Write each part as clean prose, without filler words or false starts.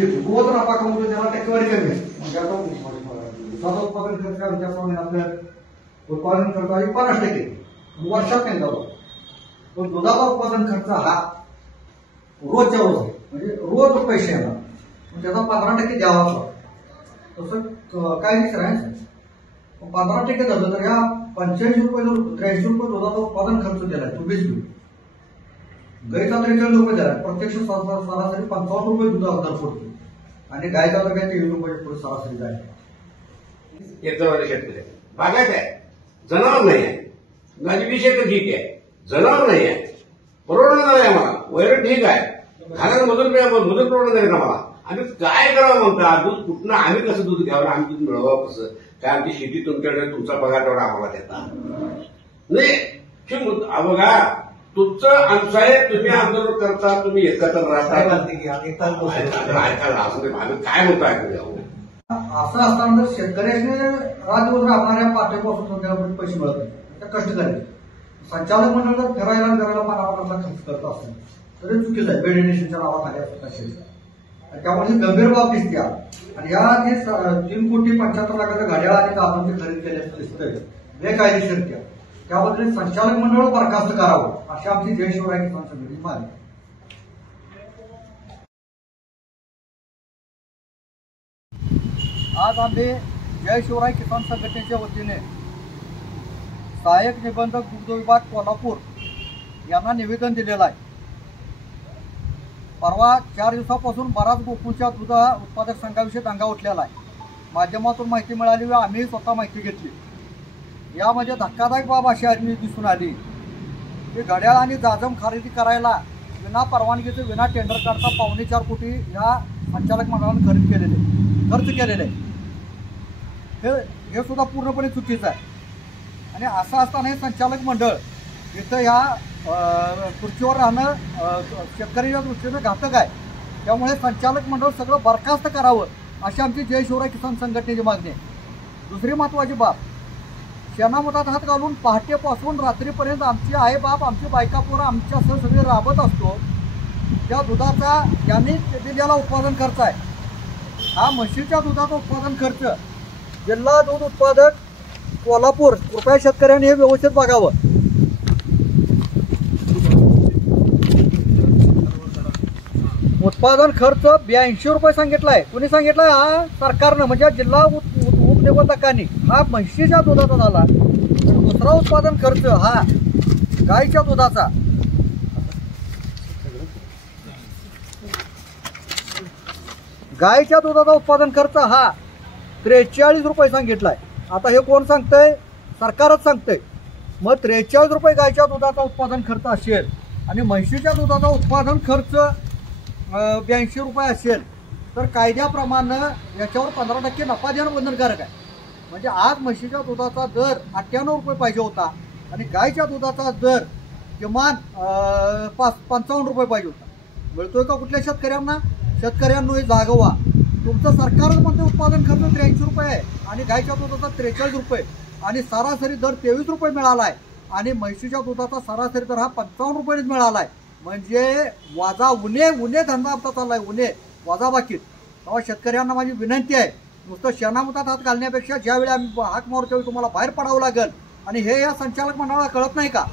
रोज नफा कमवतो त्याला टक्केवारी कमी आहे. म्हणजे आता उसाचा उत्पादन खर्च काय त्याप्रमाणे आपल्या उत्पादन खर्च आहे 50%, वर्षात नाही जातो. पण दुधाचा उत्पादन खर्च हा रोजच्या रोज आहे, म्हणजे रोज पैसे येणार, त्याचा 15% द्यावा लागतो. तसं काय नाही करायचं. 15% झालं तर या 85 रुपये 83 रुपये दुधाचा उत्पादन खर्च दिलाय तो वीज बिल. गाईचा 43 रुपये दिलाय, प्रत्यक्ष सरासरी 55 रुपये दुधाचा दर पडतो आणि गायचा तर काय 23 रुपये पुढे सरासरी जाय. एकदम शेतकरी बागायत आहे, जनावर नाही आहे, माझी 20 एकर ठीक आहे, जनावर नाही आहे, परवडणार नाही आम्हाला, वैरण ठीक आहे, घालायला मजूर परवडणार नाही आम्हाला. आम्ही काय करावं म्हणता, दूध कुठनं आम्ही कसं दूध घ्यावं, आम्ही दूध मिळवावं कसं, काय आमची शेती तुमच्याकडे, तुमचा पगार तेवढा आम्हाला देता नाही. बघा तुमचं आमचं आहे, तुम्ही आंदोलन करता, तुम्ही एकत्र राहता, आम्ही काय म्हणतो ऐकूया. असं असताना जर शेतकऱ्याने राजवत राहणाऱ्या पातळीपासून त्याला पैसे मिळत नाही, त्या कष्टकरी संचालक मंडळ जर फिरायला करायला पानापानाचा खर्च करत असेल तरी चुकीचं आहे. बेडिनेशनच्या नावाखाली असं त्यामुळे गंभीर बाब दिसते. आणि या जे 3,75,00,000 लाखाच्या गाड्या आणि दारूंची खरेदी केल्याचं दिसतंय बेकायदेशीर, त्याबद्दल संचालक मंडळ बरखास्त करावं अशी आमची जय शिवराय किसान समितीची मागणी. आज आम्ही जय शिवराय किसान संघटनेच्या वतीने सहाय्यक निबंधक दुग्ध विभाग कोल्हापूर यांना निवेदन दिलेलं आहे. परवा 4 दिवसापासून बराच गोकुळच्या दूध उत्पादक संघाविषयी दंगा उठलेला आहे. माध्यमातून माहिती मिळाली व आम्ही स्वतः माहिती घेतली. यामध्ये धक्कादायक बाब अशी आम्ही दिसून आली की घड्याळ आणि जाजम खरेदी करायला विना परवानगीचे विना टेंडर करता 4.25 कोटी या संचालक मंडळाने खर्च केलेले आहे. हे सुद्धा पूर्णपणे चुकीचं आहे. आणि असं असताना हे संचालक मंडळ इथं ह्या खुर्चीवर राहणं शेतकऱ्याच्या दृष्टीनं घातक आहे. त्यामुळे संचालक मंडळ सगळं बरखास्त करावं अशी आमची जय शिवराय किसान संघटनेची मागणी आहे. दुसरी महत्त्वाची बाब, शेणामतात हात घालून पहाटेपासून रात्रीपर्यंत आमची आई बाप, आमची बायका पोरं आमच्यासह सगळे राबत असतो. त्या दुधाचा यांनी दिलेला उत्पादन खर्च आहे हा म्हशीच्या दुधाचा उत्पादन खर्च. जिल्हा दूध उत्पादक कोल्हापूर, कृपया शेतकऱ्यांनी हे व्यवस्थित बघावं. उत्पादन खर्च 82 रुपये सांगितलाय. कुणी सांगितलाय? हा सरकारनं, म्हणजे जिल्हा उपनिबंधकांनी. हा म्हशीच्या दुधाचा झाला. दुसरा उत्पादन खर्च हा गाईच्या दुधाचा. गाईच्या दुधाचा उत्पादन खर्च हा 43 रुपये सांगितलाय. आता हे कोण सांगतंय? सरकारच सांगतंय. मग 43 रुपये गाईच्या दुधाचा उत्पादन खर्च असेल आणि म्हशीच्या दुधाचा उत्पादन खर्च 82 रुपये असेल तर कायद्याप्रमाणे याच्यावर 15% नफा देणं बंधनकारक आहे. म्हणजे आज म्हशीच्या दुधाचा दर 98 रुपये पाहिजे होता आणि गायच्या दुधाचा दर किमान 55 रुपये पाहिजे होता. मिळतोय का कुठल्या शेतकऱ्यांना? शेतकऱ्यांना हे जागवा. तुमचं सरकारच म्हणते उत्पादन खर्च 83 रुपये आहे आणि गायच्या दुधाचा 43 रुपये आणि सरासरी दर 23 रुपये मिळाला आहे आणि म्हशीच्या दुधाचा सरासरी दर हा 55 रुपयेच मिळाला आहे. म्हणजे वाजा उन्हे धंदा आमचा चाललाय, उन्हे वाजाबाकीत. तेव्हा शेतकऱ्यांना माझी विनंती आहे, नुसतं शेणामुतात हात घालण्यापेक्षा ज्यावेळी आम्ही हाक मारू त्यावेळी तुम्हाला बाहेर पडावं लागेल. आणि हे या संचालक मंडळाला कळत नाही का?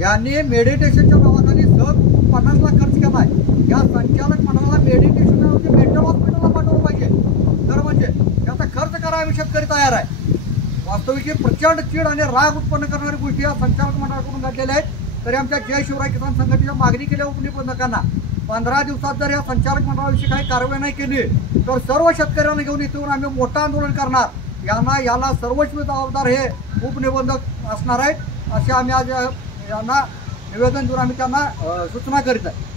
यांनी मेडिटेशनच्या नावाखाली सहज 50 लाख खर्च केला आहे. या संचालक मंडळाला मेडिटेशनवरती मेंटल हॉस्पिटलला पाठवलं पाहिजे. तर म्हणजे त्याचा खर्च करायला आम्ही शेतकरी तयार आहे. वास्तविक प्रचंड चीड आणि राग उत्पन्न करणारी गोष्टी या संचालक मंडळाकडून घडलेल्या आहेत. तरी आमच्या जय शिवराय किसान संघटनेच्या मागणी केल्या उपनिबंधकांना 15 दिवसात जर या संचालक मंडळाविषयी काही कारवाई नाही केली तर सर्व शेतकऱ्यांना घेऊन इथून आम्ही मोठं आंदोलन करणार. याला सर्वस्वी जबाबदार हे उपनिबंधक असणार आहेत असे आम्ही आज यांना निवेदन देऊन आम्ही त्यांना सूचना करीत आहे.